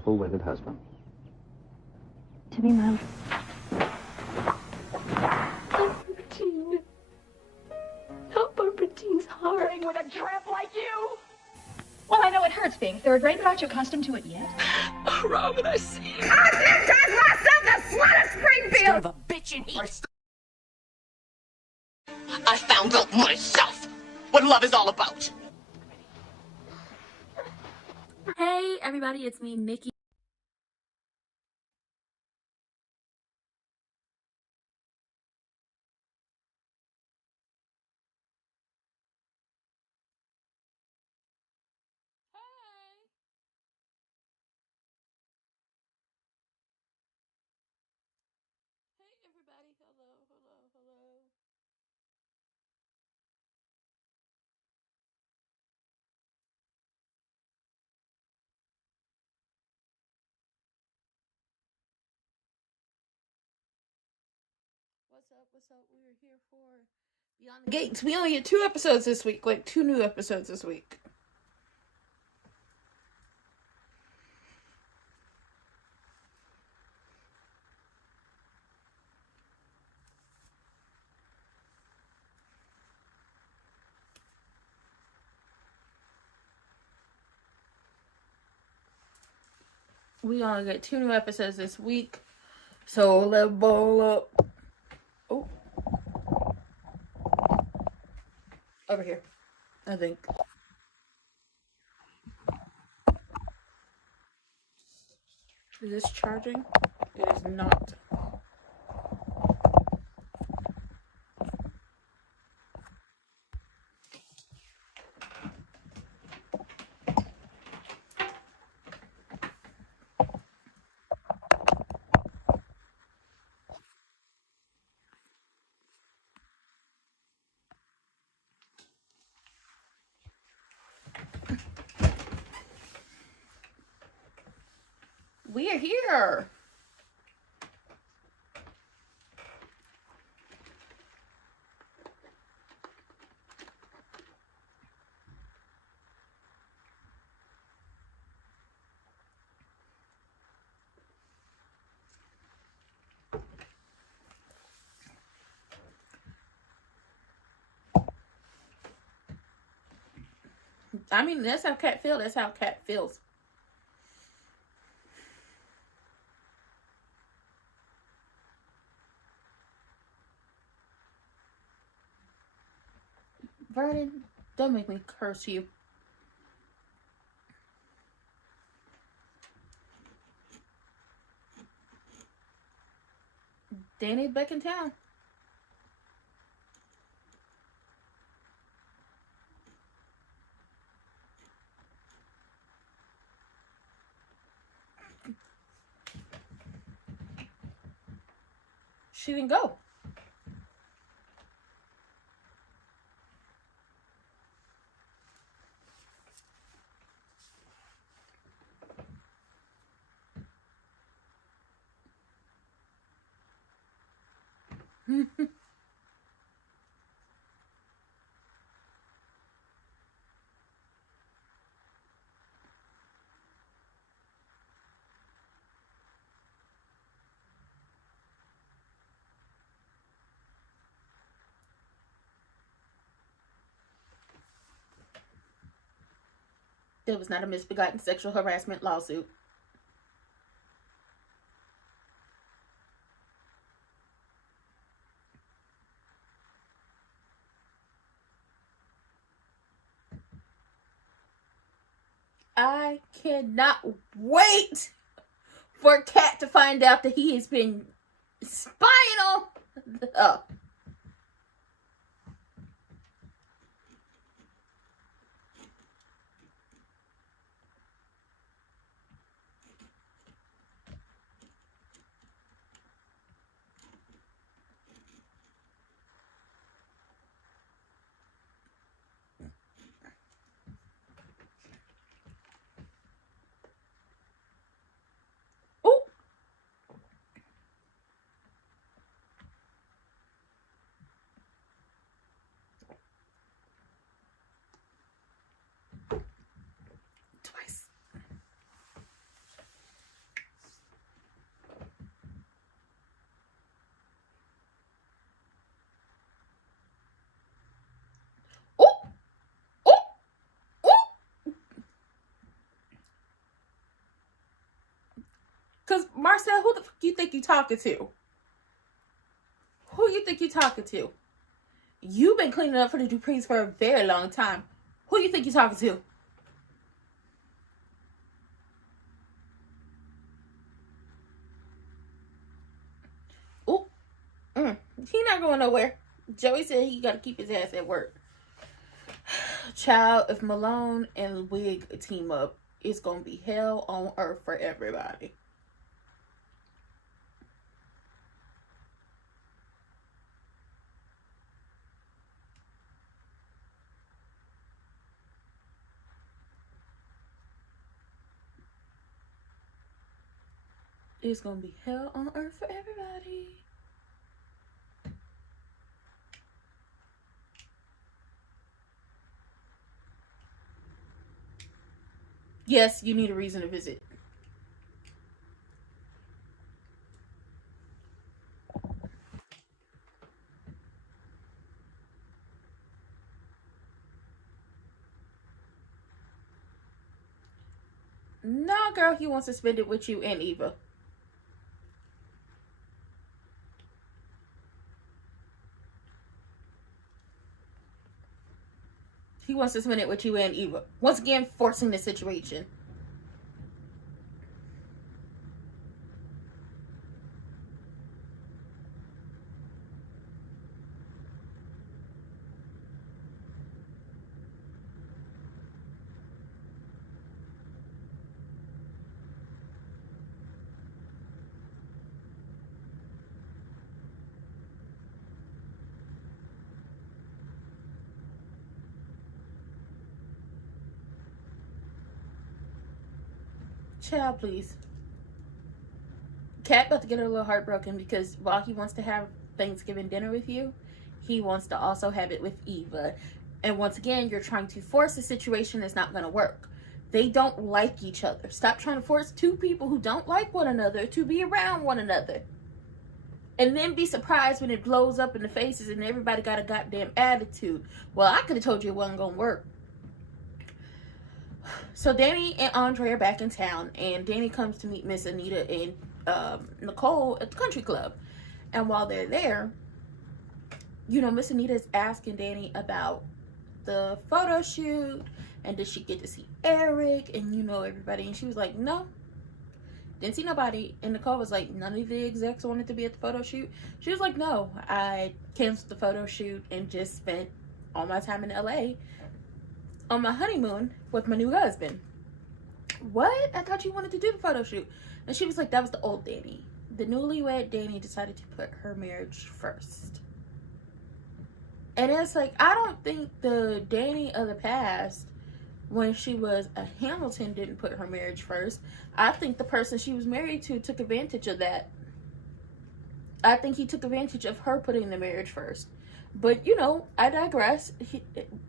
supple-witted husband. To be my... Barbatine. Not Barbatine's heart. With a tramp like you? Well, I know it hurts being third rate, but aren't you accustomed to it yet? Oh, Robin, I see you. I just myself the slut of Springfield! Son of a bitch in here. I found out myself what love is all about. Hey everybody, it's me, Nikki. Hey everybody, hello. What's up? We are here for Beyond the Gates. We only get 2 episodes this week, like 2 new episodes this week. We only get 2 new episodes this week. So let's ball up. Oh. Over here, I think. Is this charging? It is not. We are here. I mean, that's how cat feels. That's how cat feels. Vernon, don't make me curse you. Danny's back in town. She didn't go. It was not a misbegotten sexual harassment lawsuit. I cannot wait for Kat to find out that he has been spying on Because, Marcel, who the fuck you think you talking to? Who you think you talking to? You've been cleaning up for the Duprees for a very long time. Who you think you talking to? Oh, he not going nowhere. Joey said he got to keep his ass at work. Child, if Malone and Wig team up, it's going to be hell on earth for everybody. It's going to be hell on earth for everybody. Yes, you need a reason to visit. No, girl, he wants to spend it with you and Eva. He wants to spend it with you and Eva. Once again, forcing the situation. Child, please. Kat about to get her a little heartbroken because while he wants to have Thanksgiving dinner with you, he wants to also have it with Eva. And once again, you're trying to force a situation that's not going to work. They don't like each other. Stop trying to force two people who don't like one another to be around one another. And then be surprised when it blows up in the faces and everybody got a goddamn attitude. Well, I could have told you it wasn't going to work. So Danny and Andre are back in town, and Danny comes to meet Miss Anita and Nicole at the country club. And while they're there, you know, Miss Anita is asking Danny about the photo shoot, and did she get to see Eric, and you know, everybody. And she was like, no, didn't see nobody. And Nicole was like, none of the execs wanted to be at the photo shoot. She was like, no, I canceled the photo shoot and just spent all my time in LA on my honeymoon with my new husband. What? I thought you wanted to do the photo shoot. And she was like, that was the old Danny. The newlywed Danny decided to put her marriage first. And it's like, I don't think the Danny of the past, when she was a Hamilton, didn't put her marriage first. I think the person she was married to took advantage of that. I think he took advantage of her putting the marriage first. But, you know, I digress.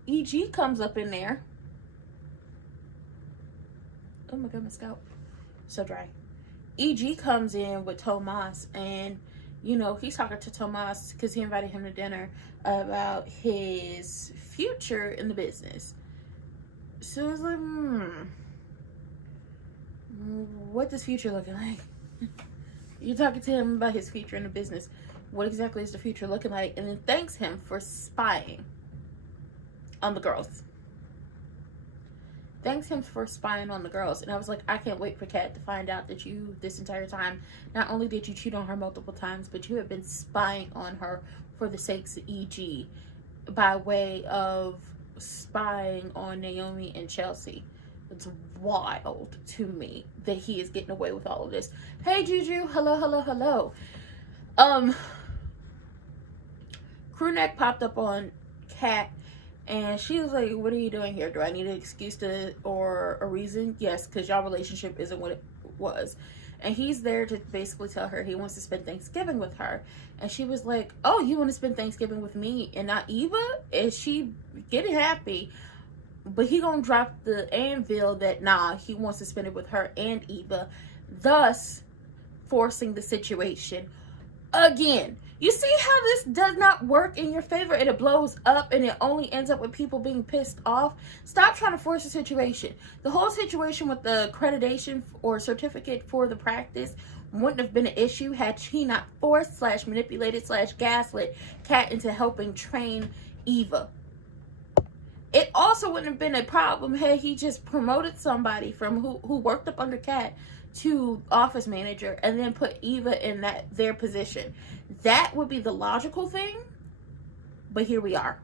E.G. comes up in there. Oh my god, my scalp. So dry. E.G. comes in with Tomas, and, you know, he's talking to Tomas because he invited him to dinner about his future in the business. So it's like, what does future looking like? You're talking to him about his future in the business. What exactly is the future looking like? And then thanks him for spying on the girls. Thanks him for spying on the girls. And I was like, I can't wait for Kat to find out that you, this entire time, not only did you cheat on her multiple times, but you have been spying on her for the sakes of E.G. by way of spying on Naomi and Chelsea. It's wild to me that he is getting away with all of this. Hey, Juju. Hello, hello, hello. Crewneck popped up on Kat, and she was like, what are you doing here? Do I need an excuse or a reason? Yes, because y'all relationship isn't what it was. And he's there to basically tell her he wants to spend Thanksgiving with her. And she was like, oh, you want to spend Thanksgiving with me and not Eva? Is she getting happy? But he gonna drop the anvil that, nah, he wants to spend it with her and Eva, thus forcing the situation. Again, You see how this does not work in your favor and it blows up and it only ends up with people being pissed off? Stop trying to force a situation. The whole situation with the accreditation or certificate for the practice wouldn't have been an issue had she not forced / manipulated / gaslit Kat into helping train Eva. It also wouldn't have been a problem had he just promoted somebody from who worked up under Kat to office manager and then put Eva in their position. That would be the logical thing, but here we are.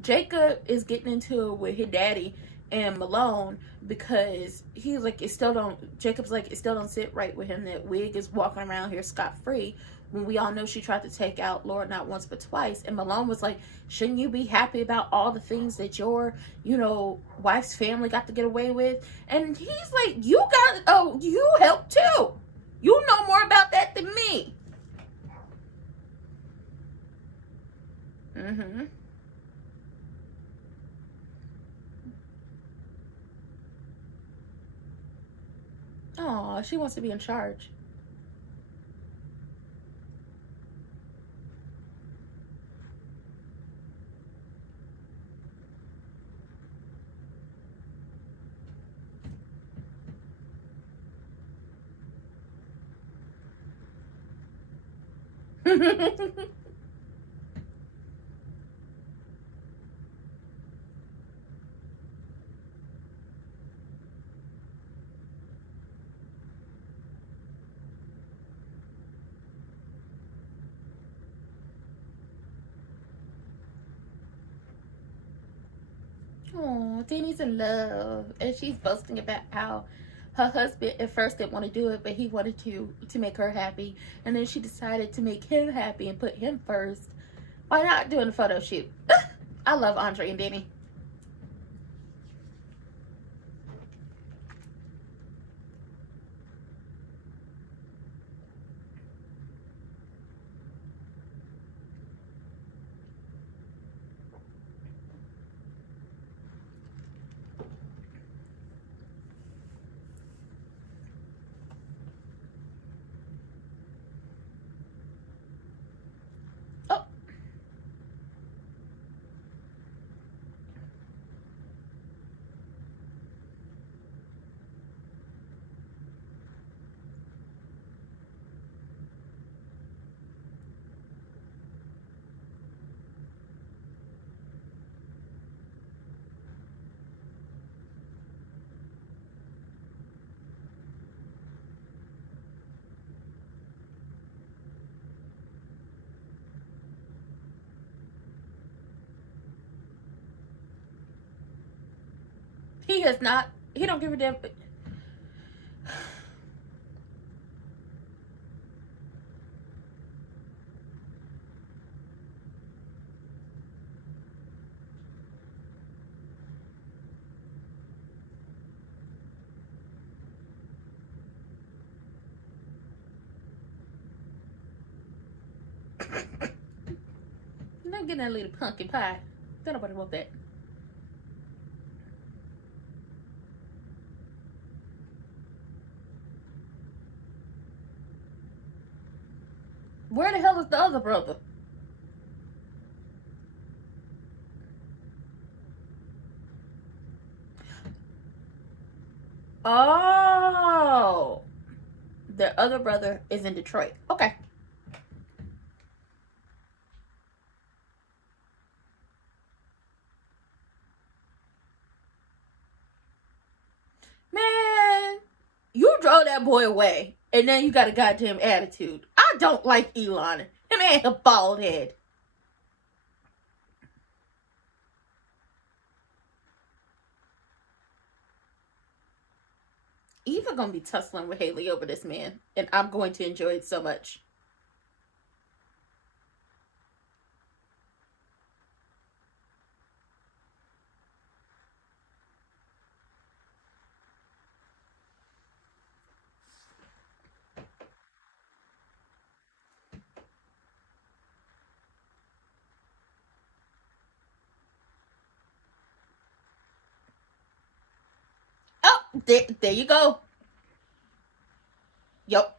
Jacob is getting into it with his daddy and Malone because he's like, Jacob's like, it still don't sit right with him that Wig is walking around here scot-free when we all know she tried to take out Lord not once but twice. And Malone was like, shouldn't you be happy about all the things that your, wife's family got to get away with? And he's like, you helped too. You know more about that than me. Mm-hmm. Oh, she wants to be in charge. Oh, Danny's in love, and she's boasting about how her husband at first didn't want to do it, but he wanted to make her happy, and then she decided to make him happy and put him first. Why not doing a photo shoot? I love Andre and Danny. Oh. He has not. He don't give a damn. You're not getting that little pumpkin pie. Don't nobody want that. Where the hell is the other brother? Oh, the other brother is in Detroit. Okay. Man, you drove that boy away, and then you got a goddamn attitude. I don't like Elon. Him ain't a bald head. Eva gonna be tussling with Haley over this man, and I'm going to enjoy it so much. Oh, there you go. Yup.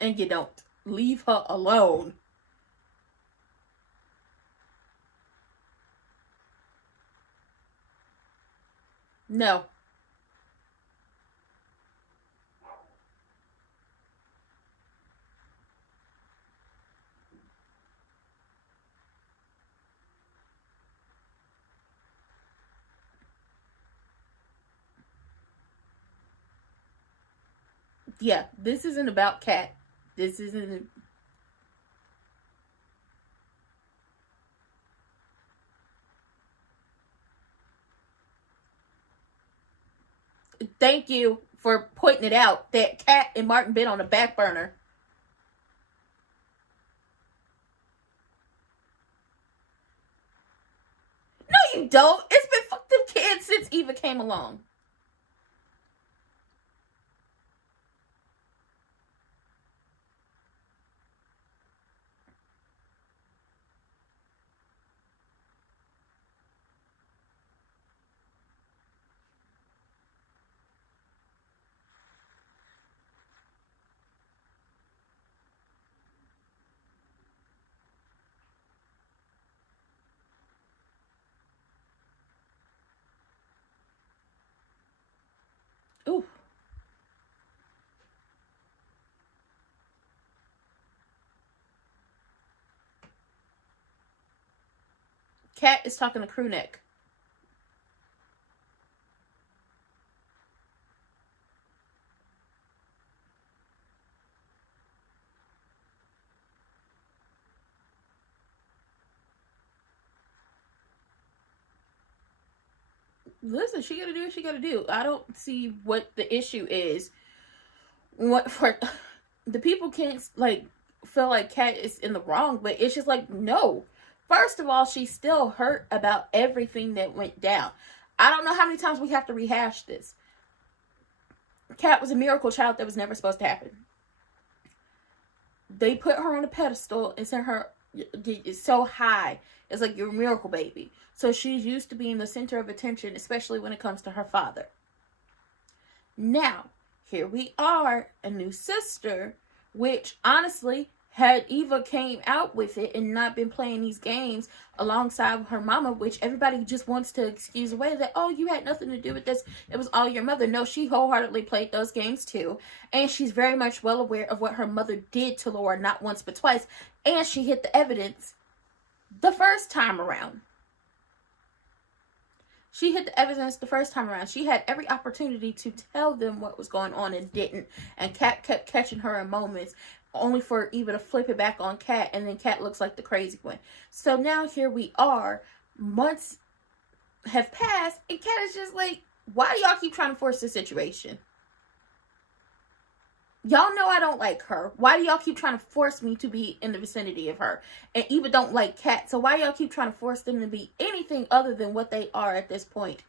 and you don't. Leave her alone. No. Yeah, this isn't about Kat. This isn't. Thank you for pointing it out that Kat and Martin been on the back burner. No, you don't. It's been fucked them kids since Eva came along. Ooh. Kat is talking to Crewneck. Listen, she gotta do what she gotta do. I don't see what the issue is. What for? The people can't like feel like Kat is in the wrong, but it's just like, no. First of all, she's still hurt about everything that went down. I don't know how many times we have to rehash this. Kat was a miracle child that was never supposed to happen. They put her on a pedestal and sent her so high. It's like, you're a miracle baby. So she's used to being the center of attention, especially when it comes to her father. Now, here we are, a new sister, which honestly, had Eva came out with it and not been playing these games alongside her mama, which everybody just wants to excuse away that, oh, you had nothing to do with this, it was all your mother. No, she wholeheartedly played those games too. And she's very much well aware of what her mother did to Laura, not once but twice. And she hit the evidence the first time around. She hit the evidence the first time around. She had every opportunity to tell them what was going on and didn't. And Kat kept catching her in moments, only for Eva to flip it back on Kat, and then Kat looks like the crazy one. So now here we are. Months have passed, and Kat is just like, why do y'all keep trying to force this situation? Y'all know I don't like her. Why do y'all keep trying to force me to be in the vicinity of her? And Eva don't like Kat, so why y'all keep trying to force them to be anything other than what they are at this point?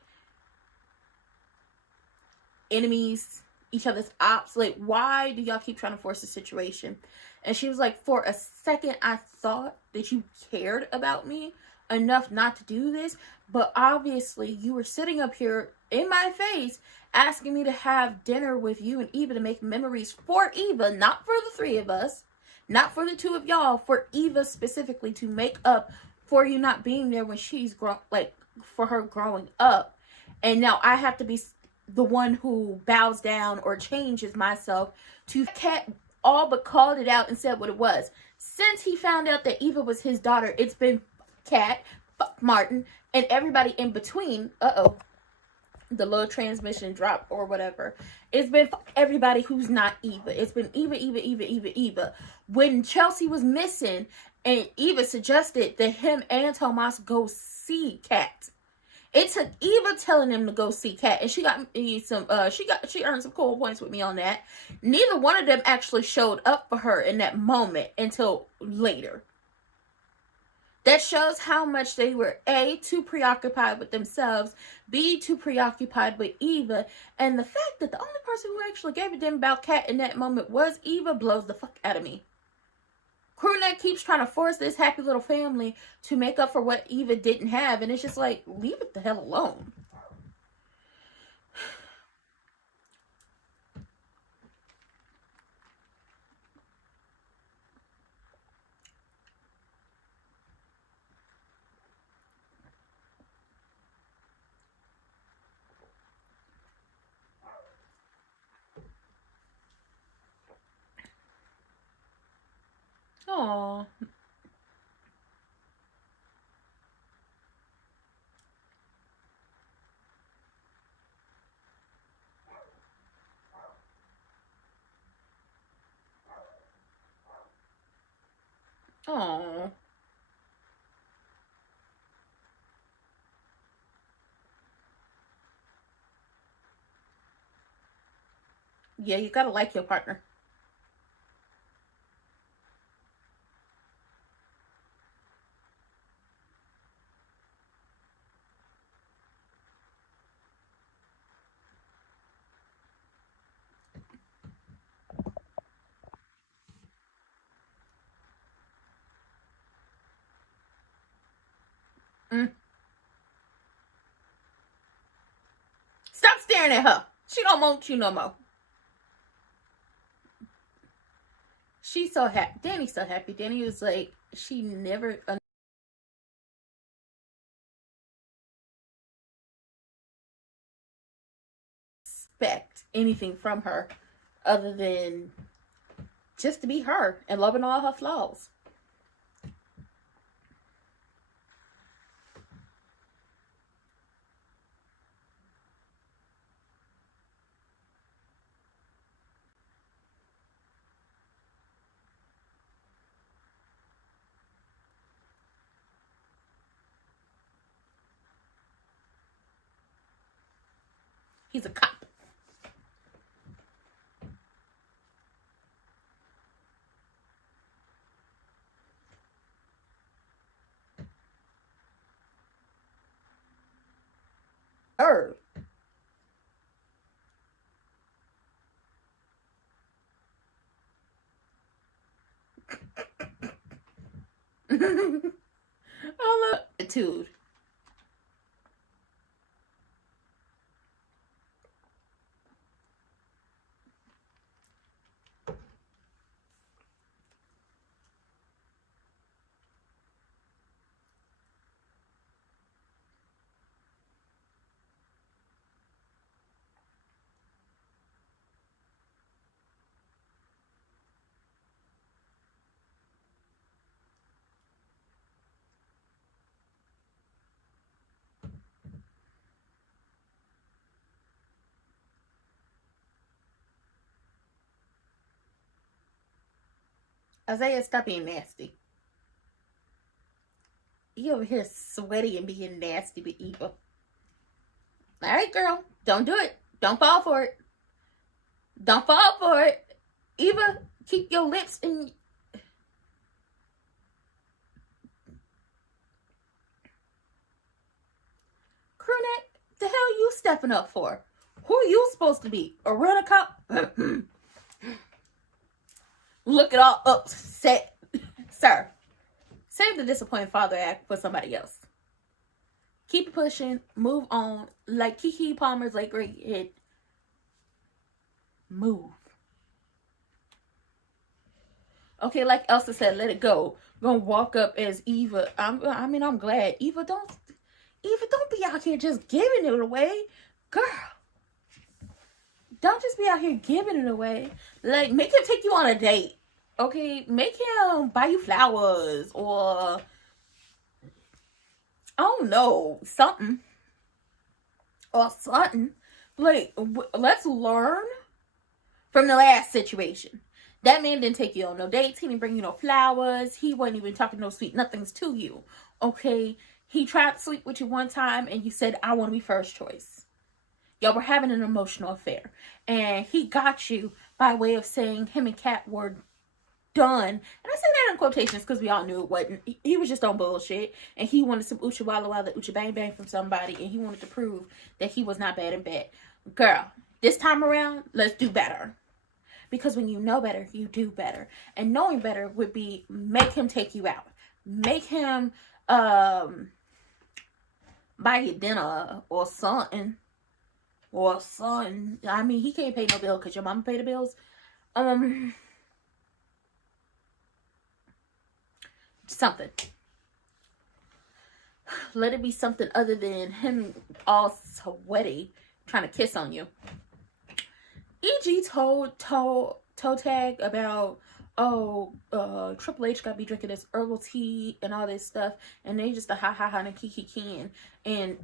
Enemies, each other's ops. Like, why do y'all keep trying to force the situation? And she was like, for a second, I thought that you cared about me enough not to do this. But obviously, you were sitting up here in my face asking me to have dinner with you and Eva to make memories for Eva, not for the three of us, not for the two of y'all, for Eva specifically, to make up for you not being there when she's for her growing up. And now I have to be the one who bows down or changes myself to. Kat all but called it out and said what it was. Since he found out that Eva was his daughter, it's been Kat, Martin, and everybody in between. The little transmission drop or whatever. It's been everybody who's not Eva. It's been Eva. When Chelsea was missing and Eva suggested that him and Tomas go see Kat, it took Eva telling him to go see Kat, and she got me some. She earned some cool points with me on that. Neither one of them actually showed up for her in that moment until later. That shows how much they were A, too preoccupied with themselves, B, too preoccupied with Eva, and the fact that the only person who actually gave a damn about Kat in that moment was Eva blows the fuck out of me. Crewneck keeps trying to force this happy little family to make up for what Eva didn't have, and it's just like, leave it the hell alone. Oh. Oh. Yeah, you gotta like your partner. Mm. Stop staring at her. She don't want you no more. She's so happy. Danny's so happy. Danny was like, she never expect anything from her other than just to be her and loving all her flaws. He's a cop. Her. Oh, look. Attitude. Isaiah, stop being nasty. You over here sweaty and being nasty with Eva. Alright, girl. Don't do it. Don't fall for it. Don't fall for it. Eva, keep your lips in. Crewneck, the hell you stepping up for? Who are you supposed to be? A rent-a-cop? Look it all upset. Sir, save the disappointed father act for somebody else. Keep pushing. Move on. Like Keke Palmer's like great hit. Move. Okay, like Elsa said, let it go. Gonna walk up as Eva. I'm glad. Eva, don't be out here just giving it away. Girl. Don't just be out here giving it away. Like, make him take you on a date. Okay? Make him buy you flowers or I don't know, something. Or something. Like, let's learn from the last situation. That man didn't take you on no dates. He didn't bring you no flowers. He wasn't even talking no sweet nothings to you. Okay? He tried to sleep with you one time and you said, I want to be first choice. Y'all were having an emotional affair. And he got you by way of saying him and Kat were done. And I say that in quotations because we all knew it wasn't. He was just on bullshit. And he wanted some Ucha Walla Walla, Ucha Bang Bang from somebody. And he wanted to prove that he was not bad in bed. Girl, this time around, let's do better. Because when you know better, you do better. And knowing better would be make him take you out. Make him buy you dinner or something. Or son. I mean, he can't pay no bill because your mama pay the bills. Something. Let it be something other than him all sweaty trying to kiss on you. E.G. told Toe Tag about, oh, Triple H got to be drinking this herbal tea and all this stuff, and they just a ha ha ha and kiki and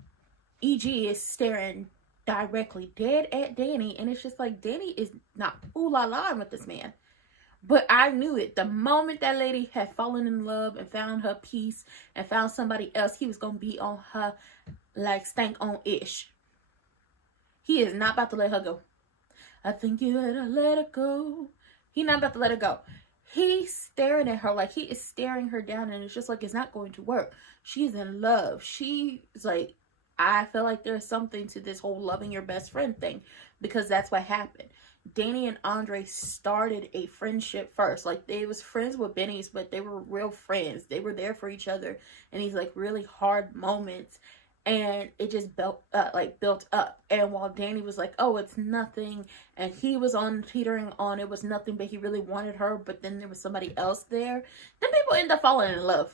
EG is staring directly dead at Danny, and it's just like, Danny is not ooh la la with this man. But I knew it. The moment that lady had fallen in love and found her peace and found somebody else, he was going to be on her like stank on ish. He is not about to let her go. I think you better let her go. He's not about to let her go. He's staring at her like he is staring her down, and it's just like, it's not going to work. She's in love. She's like, I feel like there's something to this whole loving your best friend thing, because that's what happened. Danny and Andre started a friendship first. Like, they was friends with Benny's, but they were real friends. They were there for each other in these like really hard moments, and it just built up. And while Danny was like, oh, it's nothing, and he was on teetering on it was nothing, but he really wanted her, but then there was somebody else there, then people end up falling in love.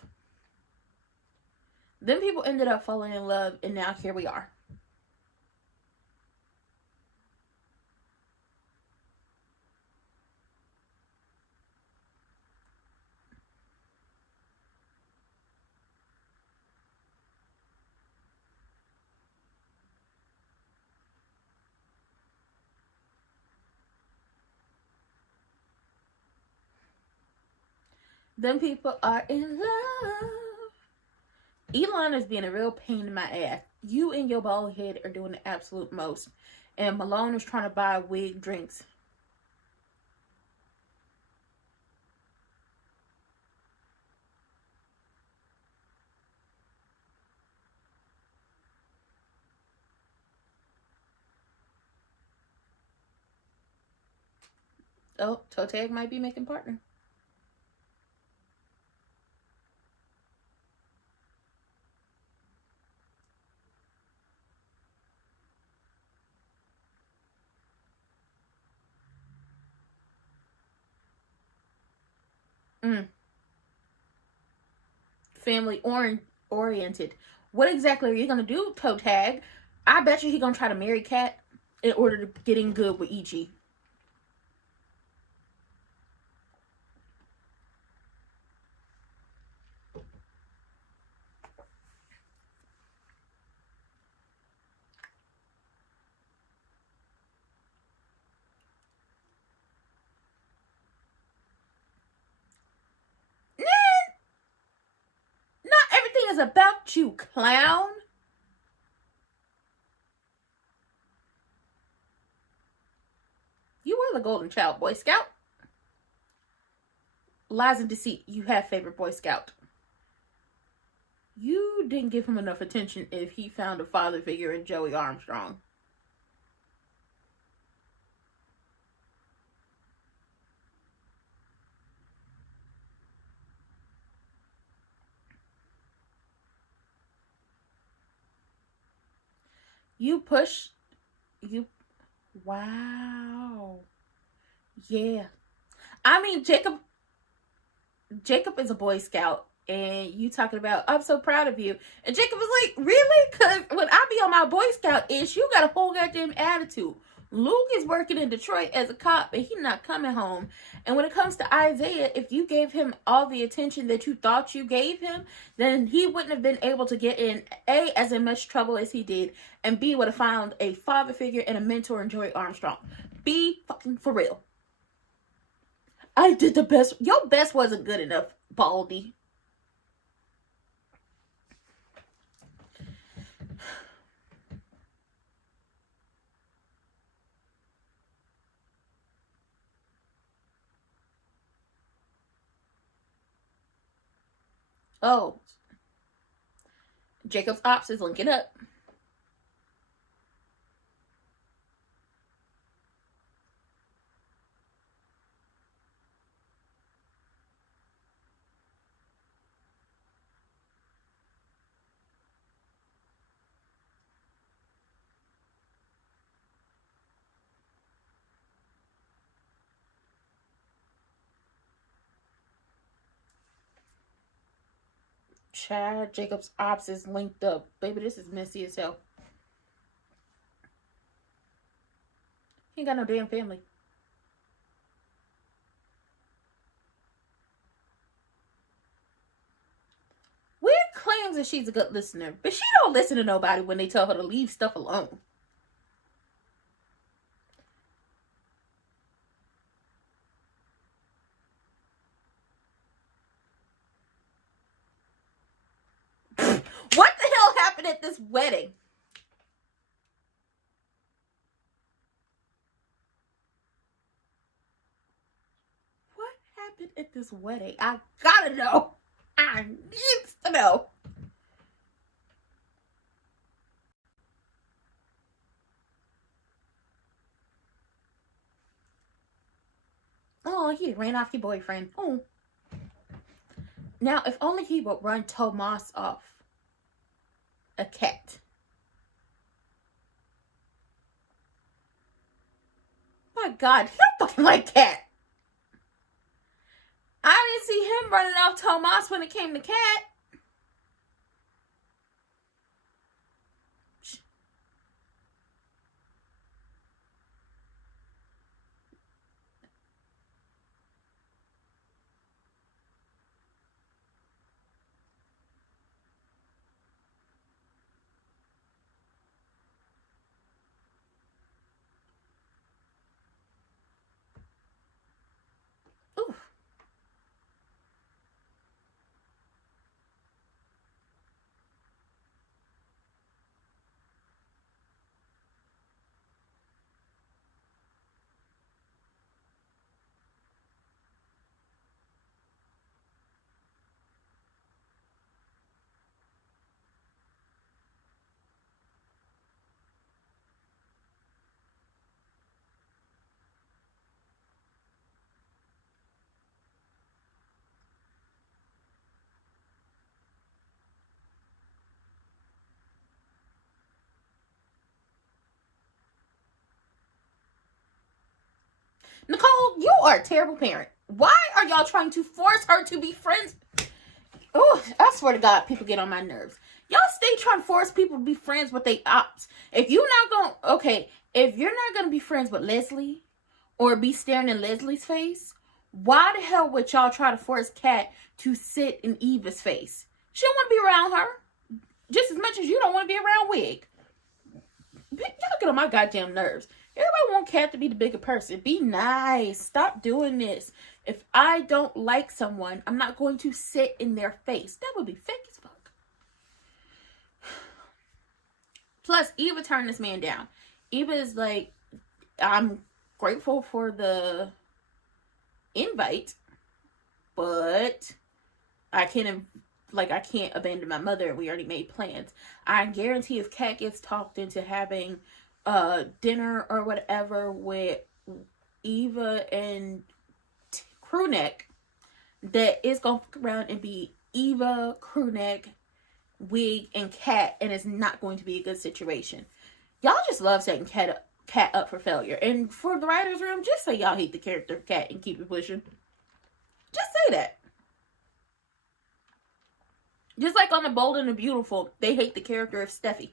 Then people ended up falling in love, and now here we are. Then people are in love. Elon is being a real pain in my ass. You and your bald head are doing the absolute most. And Malone is trying to buy wig drinks. Oh, toe tag might be making partner. Family oriented. What exactly are you gonna do, toe tag? I bet you he gonna try to marry Kat in order to get in good with EG. Not everything is about you, clown. You were the golden child, Boy Scout. Lies and deceit. You have favorite Boy Scout. You didn't give him enough attention if he found a father figure in Joey Armstrong. Wow. Yeah. I mean, Jacob is a Boy Scout, and you talking about, I'm so proud of you. And Jacob was like, really? Because when I be on my Boy Scout ish, you got a whole goddamn attitude. Luke is working in Detroit as a cop, and he's not coming home. And when it comes to Isaiah, if you gave him all the attention that you thought you gave him, then he wouldn't have been able to get in, A, as in much trouble as he did, and B, would have found a father figure and a mentor in Joey Armstrong. Be fucking for real. I did the best. Your best wasn't good enough, Baldy. Oh. Jacob's Ops is linking up. Chad Jacob's Ops is linked up. Baby, this is messy as hell. He ain't got no damn family. that she's a good listener, but she don't listen to nobody when they tell her to leave stuff alone. What the hell happened at this wedding? What happened at this wedding? I gotta know. I need to know. Oh, he ran off your boyfriend. Oh. Now, if only he would run Tomas off a cat. My God, he don't fucking like cat. I didn't see him running off Tomas when it came to cat. Ooh. Nicole, you are a terrible parent. Why are y'all trying to force her to be friends? Oh, I swear to God, people get on my nerves. Y'all stay trying to force people to be friends with they ops. If you're not if you're not gonna be friends with Leslie or be staring in Leslie's face, why the hell would y'all try to force Kat to sit in Eva's face? She don't want to be around her just as much as you don't want to be around Wig. Y'all get on my goddamn nerves. Everybody want Kat to be the bigger person. Be nice. Stop doing this. If I don't like someone, I'm not going to sit in their face. That would be fake as fuck. Plus, Eva turned this man down. Eva is like, I'm grateful for the invite, but I can't abandon my mother. We already made plans. I guarantee if Kat gets talked into having dinner or whatever with Eva and Crewneck, that it's gonna fuck around and be Eva, Crewneck, Wig, and Kat, and it's not going to be a good situation. Y'all just love setting Kat up for failure. And for the writer's room, just say y'all hate the character of Kat and keep it pushing. Just say that. Just like on The Bold and the Beautiful, they hate the character of Steffi.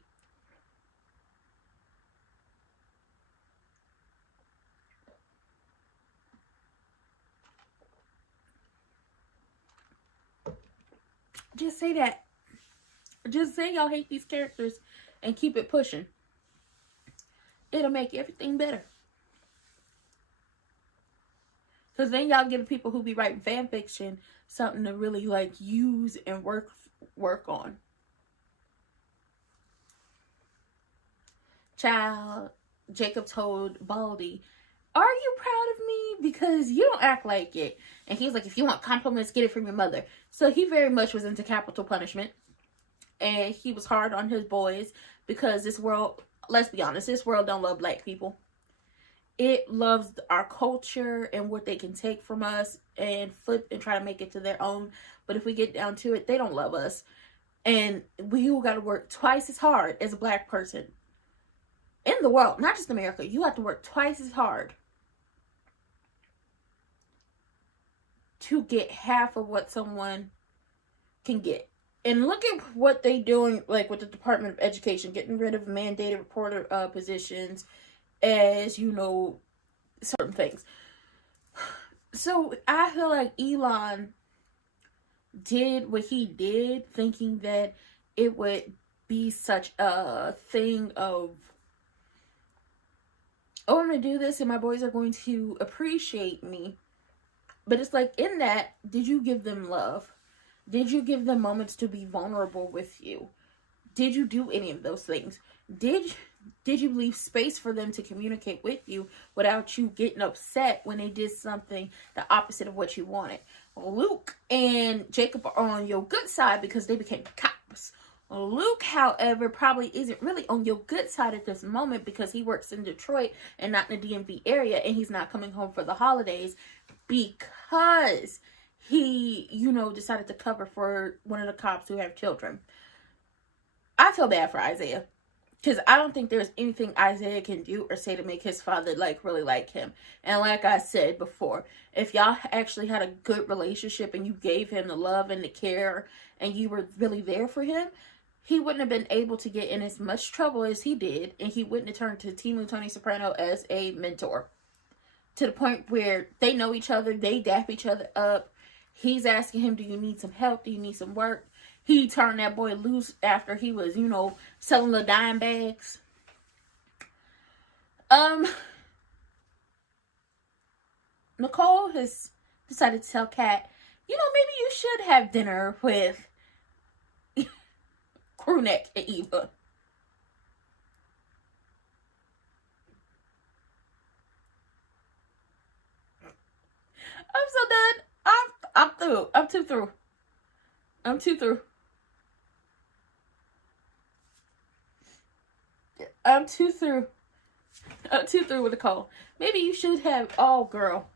Just say that. Just say y'all hate these characters and keep it pushing. It'll make everything better. Because then y'all give the people who be writing fan fiction something to really like use and work on. Child, Jacob told Baldy, are you proud of me? Because you don't act like it. And he's like, if you want compliments, get it from your mother. So he very much was into capital punishment. And he was hard on his boys because this world, let's be honest, this world don't love black people. It loves our culture and what they can take from us and flip and try to make it to their own. But if we get down to it, they don't love us. And we got to work twice as hard as a black person in the world, not just America. You have to work twice as hard to get half of what someone can get. And look at what they doing, like with the Department of Education, getting rid of mandated reporter positions, as you know, certain things. So I feel like Elon did what he did, thinking that it would be such a thing of, oh, I'm going to do this and my boys are going to appreciate me. But it's like, in that, did you give them love? Did you give them moments to be vulnerable with you? Did you do any of those things? Did you leave space for them to communicate with you without you getting upset when they did something the opposite of what you wanted? Luke and Jacob are on your good side because they became cops. Luke, however, probably isn't really on your good side at this moment because he works in Detroit and not in the DMV area, and he's not coming home for the holidays because he, decided to cover for one of the cops who have children. I feel bad for Isaiah because I don't think there's anything Isaiah can do or say to make his father really like him. And like I said before, if y'all actually had a good relationship and you gave him the love and the care and you were really there for him, he wouldn't have been able to get in as much trouble as he did, and he wouldn't have turned to Timu Tony Soprano as a mentor. To the point where they know each other, they dap each other up. He's asking him, do you need some help? Do you need some work? He turned that boy loose after he was, selling the dime bags. Nicole has decided to tell Kat, maybe you should have dinner with Crewneck and Eva. I'm so done. I'm through. I'm too through. I'm too through. I'm too through. I'm too through with Nicole. Maybe you should have. Oh, girl.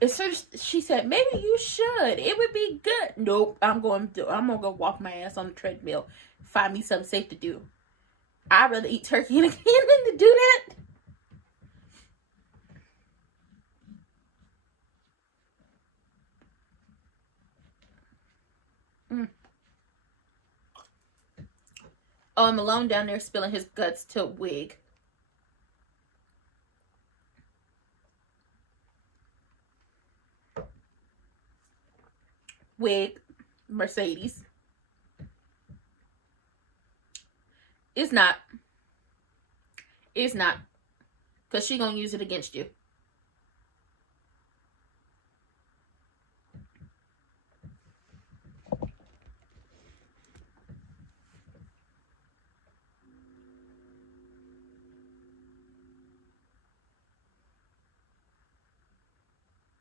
As soon as she said, maybe you should. It would be good. Nope. I'm gonna go walk my ass on the treadmill. Find me something safe to do. I'd rather eat turkey in a can than to do that. Oh, Malone down there spilling his guts to Wig. Wig, Mercedes. It's not. It's not. Because she gonna use it against you.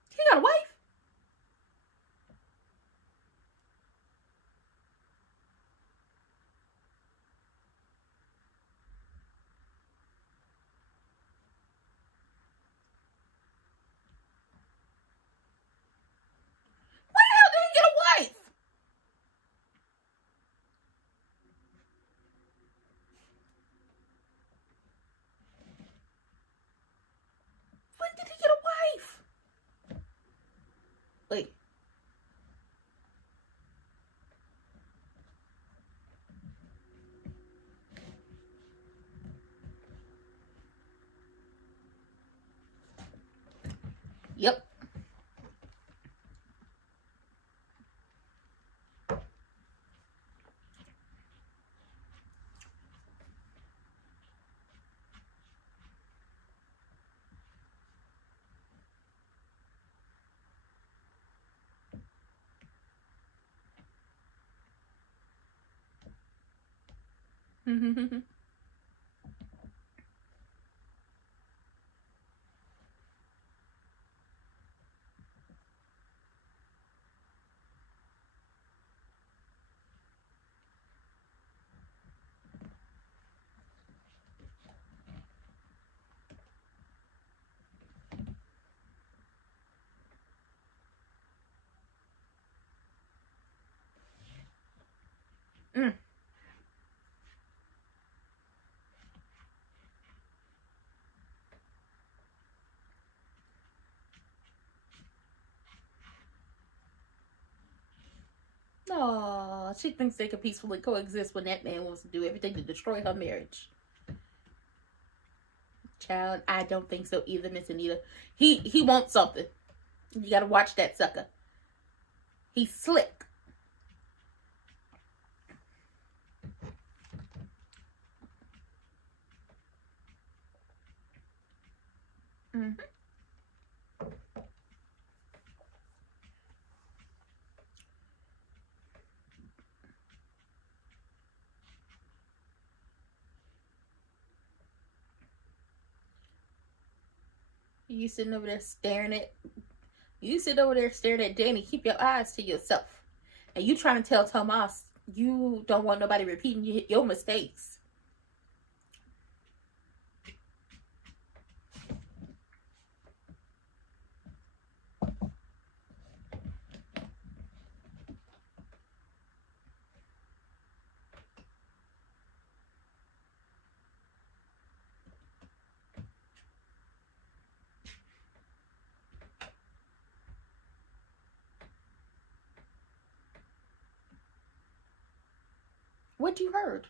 He got a wife? When the hell did he get a wife? When did he get a wife? Wait. Yep. Oh, she thinks they could peacefully coexist when that man wants to do everything to destroy her marriage. Child, I don't think so either, Miss Anita. He wants something. You gotta watch that sucker. He's slick. Mm-hmm. You sitting over there staring at Danny. Keep your eyes to yourself. And you trying to tell Tomas you don't want nobody repeating your mistakes. What you heard?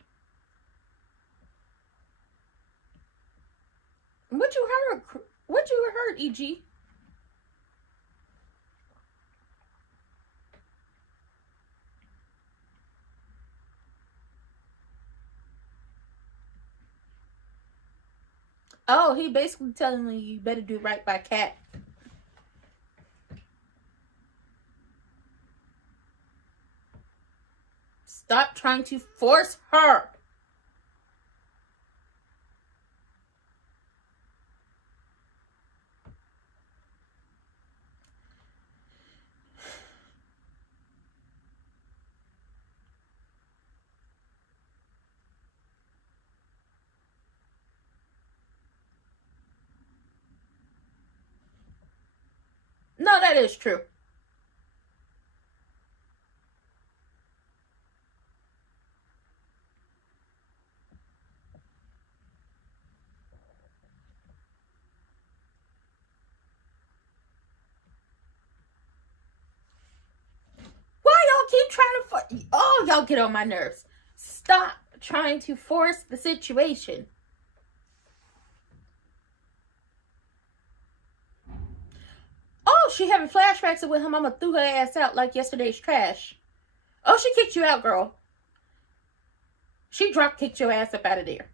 What you heard? What you heard, E.G.? Oh, he basically telling me you better do right by Kat. Stop trying to force her. No, that is true. Why y'all keep trying to force? Oh, y'all get on my nerves. Stop trying to force the situation. Oh, she having flashbacks of with her mama threw her ass out like yesterday's trash. Oh, she kicked you out, girl. She drop kicked your ass up out of there.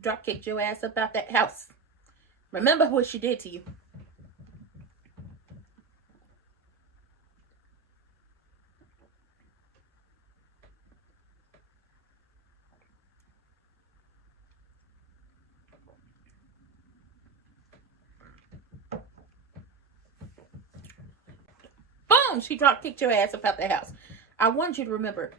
Drop kicked your ass up out that house. Remember what she did to you. Boom! She drop kicked your ass up out the house. I want you to remember.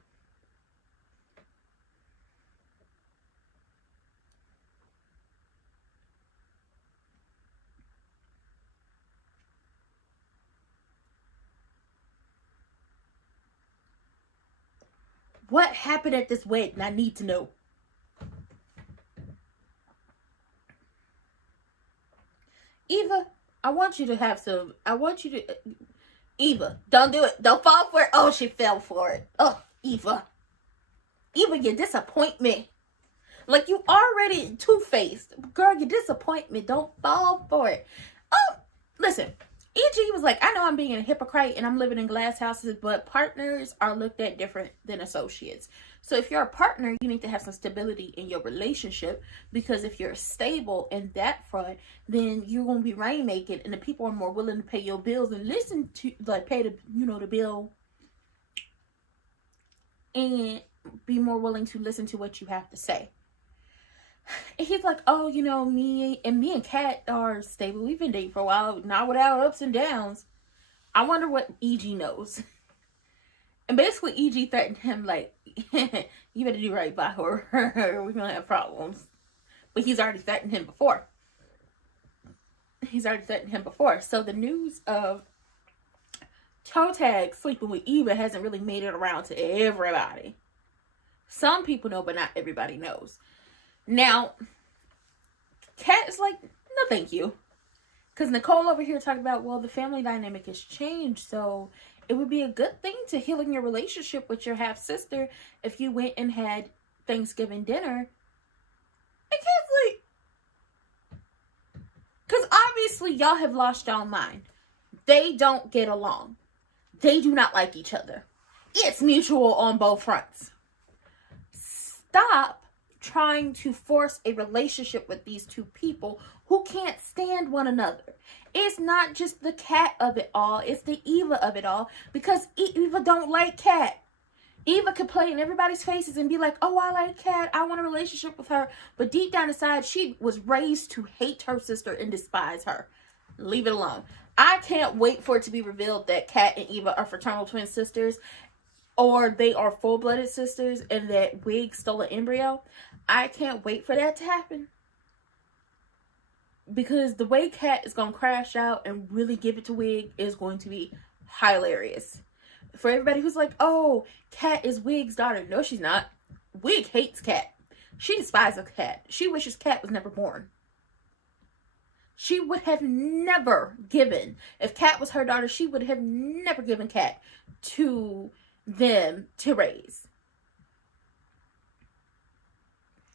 What happened at this wedding? I need to know. Eva, I want you to have some. Eva, don't do it. Don't fall for it. Oh, she fell for it. Oh, Eva. Eva, you disappoint me. Like, you already two-faced. Girl, you disappoint me. Don't fall for it. Oh, listen. E.G. was like, I know I'm being a hypocrite and I'm living in glass houses, but partners are looked at different than associates. So if you're a partner, you need to have some stability in your relationship, because if you're stable in that front, then you're going to be rainmaking and the people are more willing to pay your bills and listen to, like, pay the, the bill, and be more willing to listen to what you have to say. And he's like, oh, me and Kat are stable. We've been dating for a while, not without ups and downs. I wonder what E.G. knows. And basically, E.G. threatened him, like, you better do right by her. We're going to have problems. But he's already threatened him before. So the news of Toe Tag sleeping with Eva hasn't really made it around to everybody. Some people know, but not everybody knows. Now, Kat is like, no thank you. Because Nicole over here talking about, well, the family dynamic has changed, so it would be a good thing to healing your relationship with your half-sister if you went and had Thanksgiving dinner. And Kat's like, because obviously y'all have lost y'all mind. They don't get along. They do not like each other. It's mutual on both fronts. Stop trying to force a relationship with these two people who can't stand one another. It's not just the Cat of it all. It's the Eva of it all. Because Eva don't like Cat. Eva could play in everybody's faces and be like, oh, I like Cat. I want a relationship with her. But deep down inside, she was raised to hate her sister and despise her. Leave it alone. I can't wait for it to be revealed that Cat and Eva are fraternal twin sisters. Or they are full-blooded sisters and that Wig stole an embryo. I can't wait for that to happen. Because the way Cat is going to crash out and really give it to Wig is going to be hilarious. For everybody who's like, oh, Cat is Wig's daughter. No, she's not. Wig hates Cat. She despises Cat. She wishes Cat was never born. She would have never given, if Cat was her daughter, she would have never given Cat to them to raise.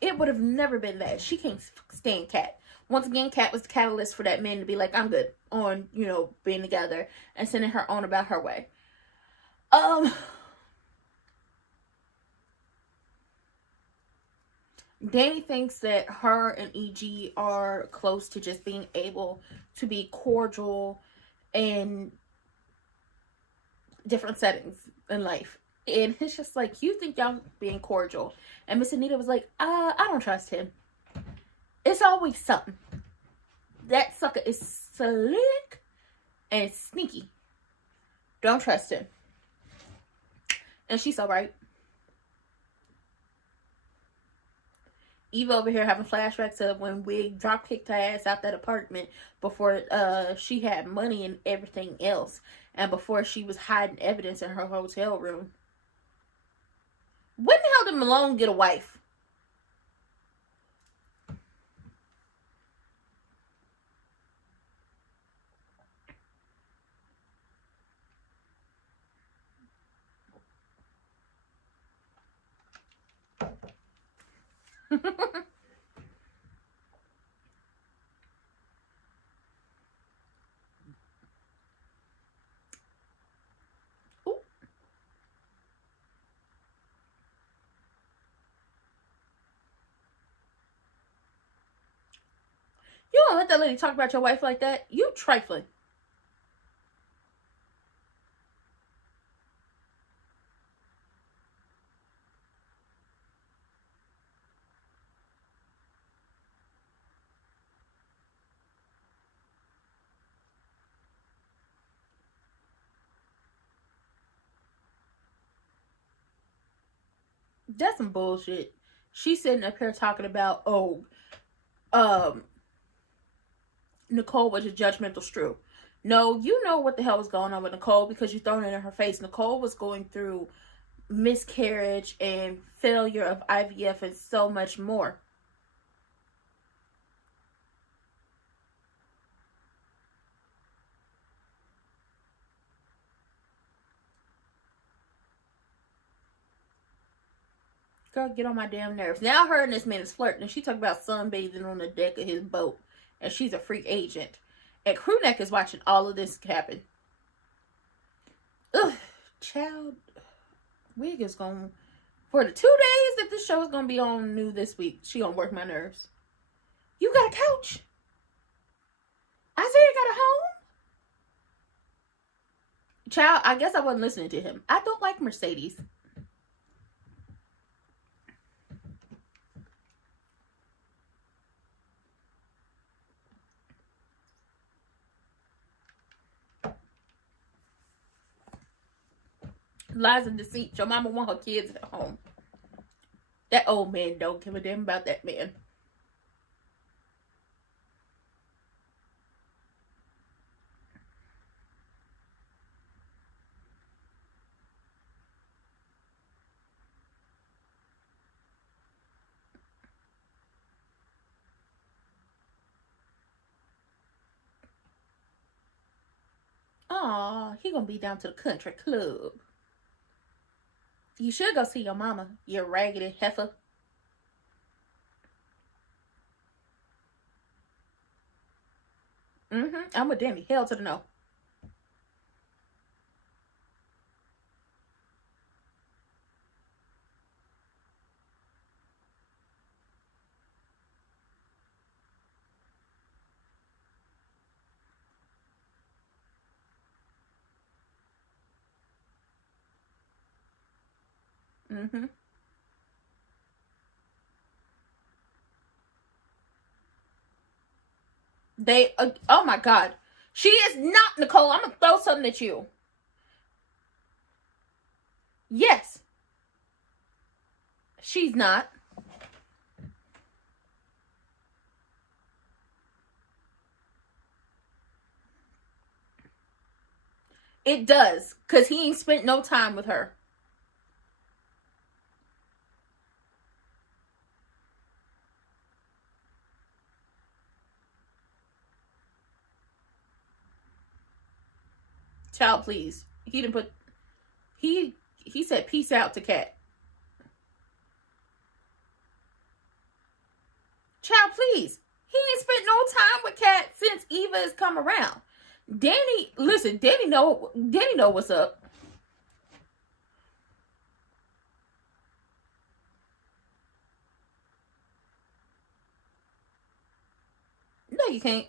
It would have never been that. She can't stand Cat. Once again, Cat was the catalyst for that man to be like, I'm good on, being together and sending her on about her way. Danny thinks that her and EG are close to just being able to be cordial in different settings in life. And it's just like, you think y'all being cordial. And Miss Anita was like, I don't trust him. It's always something. That sucker is slick and sneaky. Don't trust him. And she's so right. Eva over here having flashbacks of when Wig drop kicked her ass out that apartment before she had money and everything else. And before she was hiding evidence in her hotel room. When the hell did Malone get a wife? You don't let that lady talk about your wife like that. You trifling. That's some bullshit. She's sitting up here talking about, Nicole was a judgmental strew. No, you know what the hell was going on with Nicole because you thrown it in her face. Nicole was going through miscarriage and failure of IVF and so much more. Girl, get on my damn nerves. Now her and this man is flirting and she talking about sunbathing on the deck of his boat. And she's a freak agent. And Crewneck is watching all of this happen. Ugh, child. Wig is going... For the 2 days that this show is going to be on new this week, she going to work my nerves. You got a couch? Isaiah got a home? Child, I guess I wasn't listening to him. I don't like Mercedes. Lies and deceit. Your mama want her kids at home. That old man don't give a damn about that man. Aw, he gonna be down to the country club. You should go see your mama, you raggedy heifer. I'm with Danny. Hell to the no. Mm-hmm. They, oh my God. She is not, Nicole. I'm going to throw something at you. Yes. She's not. It does. Because he ain't spent no time with her. Child, please. He didn't put... He said peace out to Kat. Child, please. He ain't spent no time with Kat since Eva has come around. Danny, listen, Danny know what's up. No, you can't.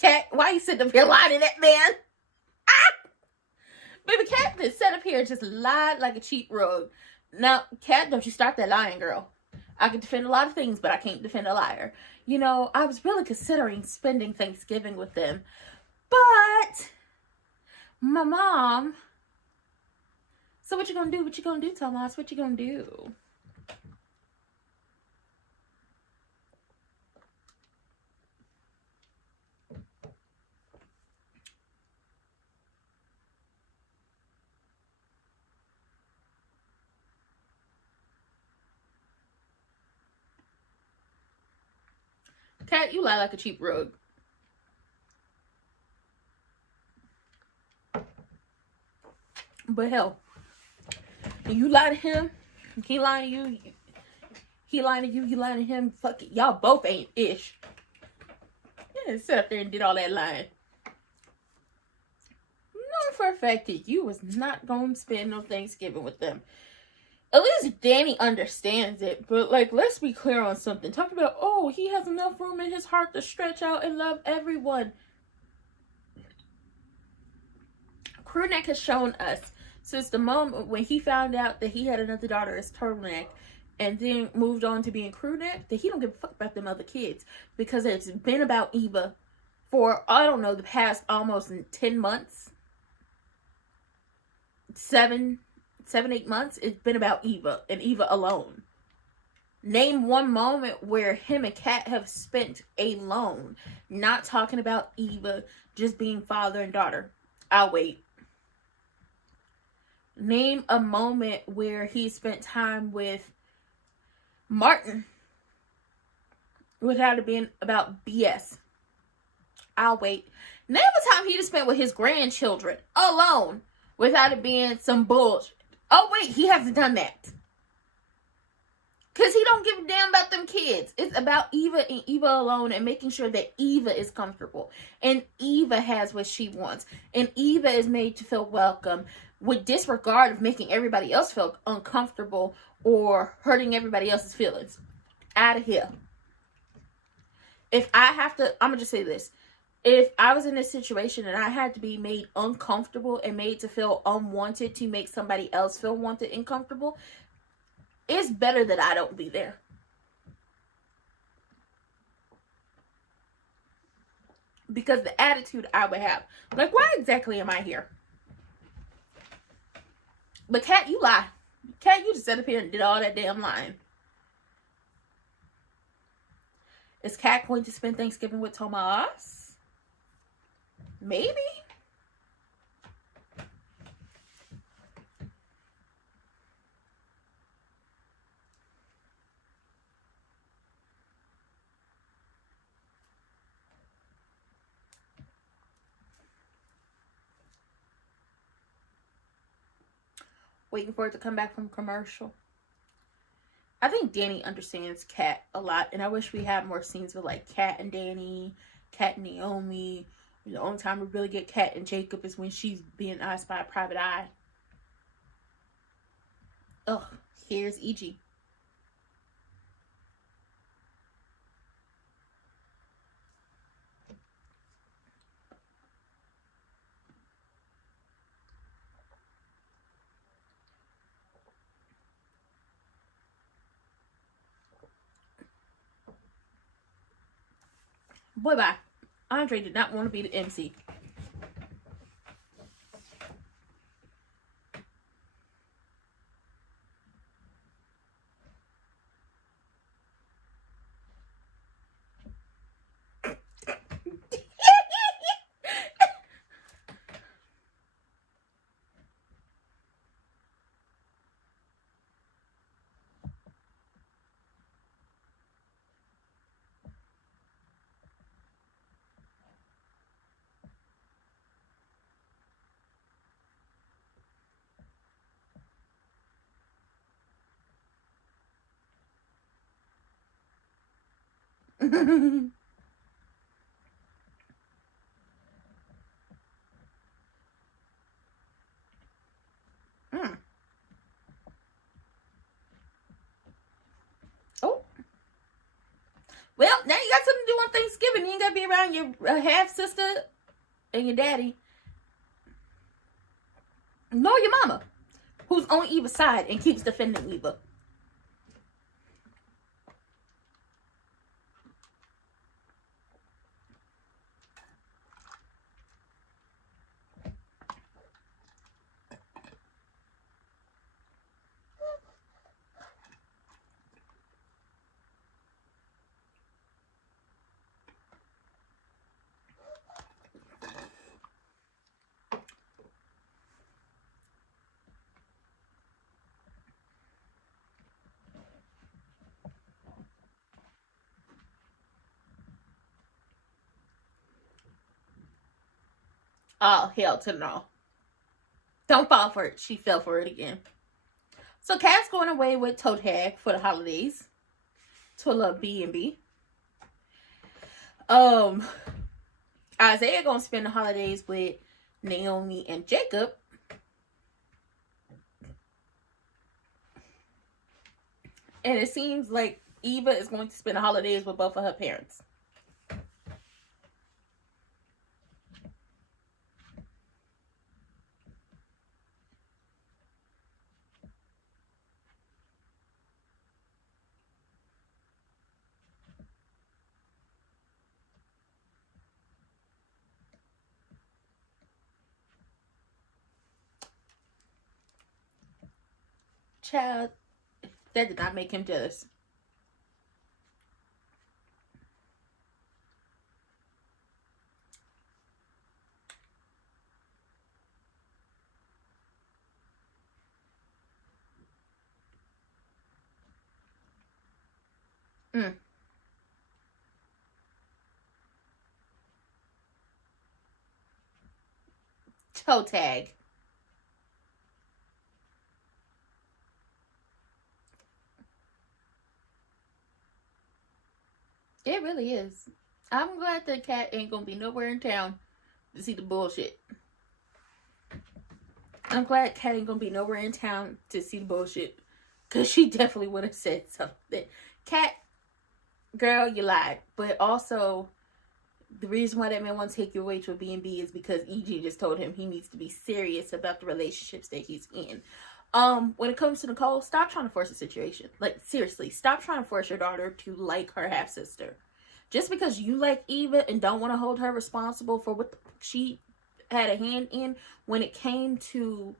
Kat, why you sitting up here lying to that man? Ah! Baby, Kat just sat up here and just lied like a cheap rug. Now, Kat, don't you start that lying, girl. I can defend a lot of things, but I can't defend a liar. You know, I was really considering spending Thanksgiving with them. But my mom... So what you gonna do? What you gonna do, Thomas? What you gonna do? Kat, you lie like a cheap rug. But hell, you lie to him, he lying to you, he lying to you, you lying to him, fuck it, y'all both ain't ish. Yeah, sit up there and did all that lying. Knowing for a fact that you was not gonna spend no Thanksgiving with them. At least Danny understands it, but like, let's be clear on something. Talk about, oh, he has enough room in his heart to stretch out and love everyone. Crewneck has shown us since the moment when he found out that he had another daughter as Turtleneck and then moved on to being Crewneck, that he don't give a fuck about them other kids, because it's been about Eva for, I don't know, the past almost 10 months. 7, 8 months. It's been about Eva and Eva alone. Name one moment where him and Kat have spent alone, not talking about Eva, just being father and daughter. I'll wait. Name a moment where he spent time with Martin without it being about BS. I'll wait. Name a time he just spent with his grandchildren alone without it being some bullshit. Oh wait, he hasn't done that. Because he don't give a damn about them kids. It's about Eva and Eva alone and making sure that Eva is comfortable. And Eva has what she wants. And Eva is made to feel welcome with disregard of making everybody else feel uncomfortable or hurting everybody else's feelings. Out of here. If I have to, I'm going to just say this. If I was in this situation and I had to be made uncomfortable and made to feel unwanted to make somebody else feel wanted and comfortable, it's better that I don't be there. Because the attitude I would have. Like, why exactly am I here? But Kat, you lie. Kat, you just sat up here and did all that damn lying. Is Kat going to spend Thanksgiving with Tomas? Maybe. waiting for it to come back from commercial. I think Danny understands Kat a lot, and I wish we had more scenes with like Kat and Danny, Kat and Naomi. The only time we really get Kat and Jacob is when she's being eyed by a private eye. Ugh, here's E.G. Boy, bye. Andre did not want to be the MC. Mm. Oh. Well, now you got something to do on Thanksgiving. You ain't got to be around your half-sister and your daddy. Nor your mama, who's on Eva's side and keeps defending Eva. Oh, hell to no. Don't fall for it. She fell for it again. So Kat's going away with Toe Tag for the holidays to a little B&B. Isaiah gonna spend the holidays with Naomi and Jacob. And it seems like Eva is going to spend the holidays with both of her parents. Child, that did not make him jealous. Toe Tag. It really is. I'm glad that Kat ain't gonna be nowhere in town to see the bullshit. I'm glad Kat ain't gonna be nowhere in town to see the bullshit. Because she definitely would have said something. Kat, girl, you lied. But also, the reason why that man wants to take you away to a B&B is because E.G. just told him he needs to be serious about the relationships that he's in. When it comes to Nicole, stop trying to force a situation. Like, seriously, stop trying to force your daughter to like her half-sister. Just because you like Eva and don't want to hold her responsible for what she had a hand in when it came to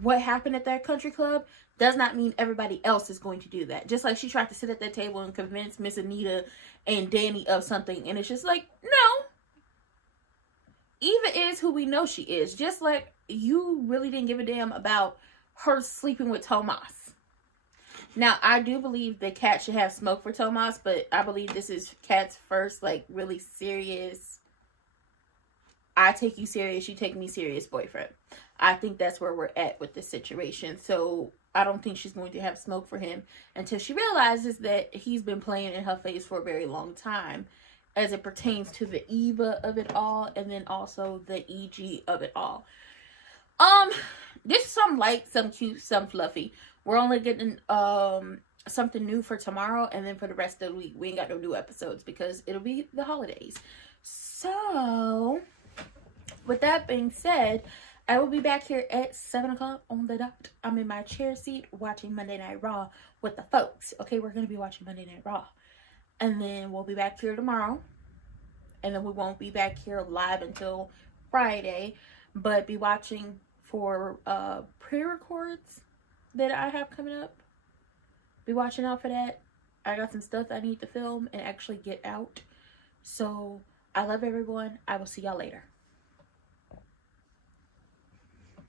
what happened at that country club does not mean everybody else is going to do that. Just like she tried to sit at that table and convince Miss Anita and Danny of something, and it's just like, no. Eva is who we know she is. Just like you really didn't give a damn about her sleeping with Tomas. Now, I do believe that Kat should have smoke for Tomas, but I believe this is Kat's first, like, really serious I take you serious, you take me serious boyfriend. I think that's where we're at with this situation. So I don't think she's going to have smoke for him until she realizes that he's been playing in her face for a very long time, as it pertains to the Eva of it all, and then also the EG of it all. This is some light, some cute, some fluffy. We're only getting something new for tomorrow, and then for the rest of the week we ain't got no new episodes because it'll be the holidays. So with that being said, I will be back here at 7 o'clock on the dot. I'm in my chair seat watching Monday Night Raw with the folks. Okay, we're going to be watching Monday Night Raw. And then we'll be back here tomorrow. And then we won't be back here live until Friday. But be watching for pre-records that I have coming up. Be watching out for that. I got some stuff I need to film and actually get out. So I love everyone. I will see y'all later.